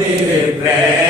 de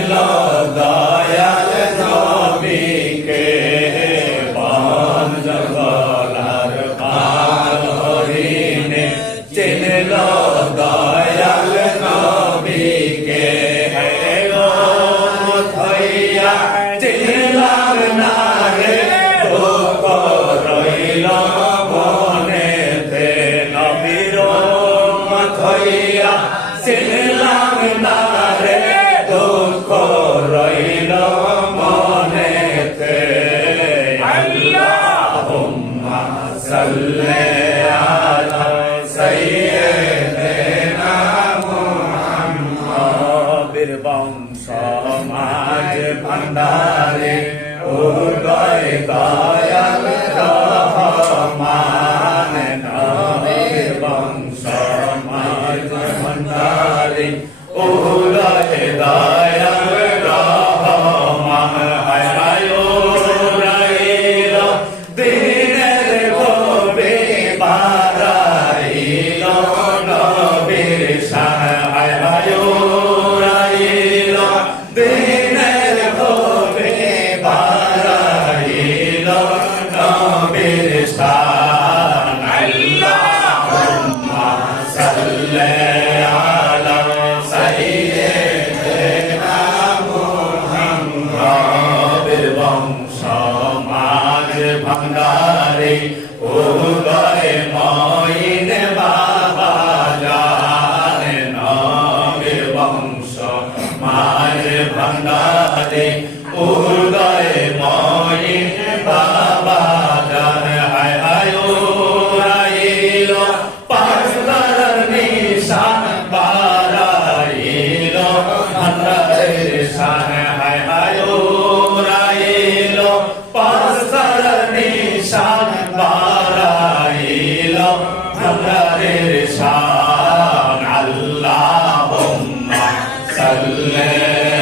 لادا সমাজ ভান্ডারে ও দয় দয়াল রহমান নবে বংশ সমাজ ভান্ডারে ও দয় বাংলাতে উদয় ময়ে বাবা গান, হায় হায় রাইল পাগলার নিশান বারাইল আল্লাহর শান, হায় হায় রাইল পাগলার নিশান বারাইল আল্লাহর শান, আল্লাহুম্মা সাল্লাল্লাহু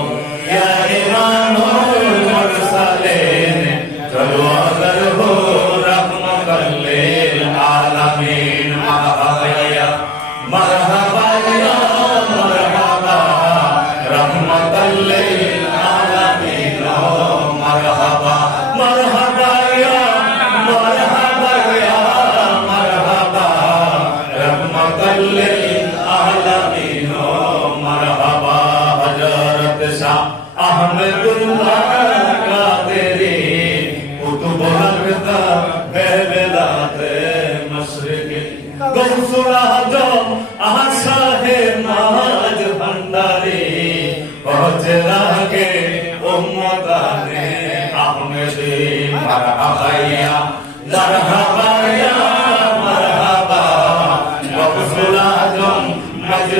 আহমদুল্লাহ কাদেরি কুতুব হাকদা বেবেলাতে মশরিকে গৌসুল আজম আহসাহে নাজ মারহাবা গৌসুল আজম নাজ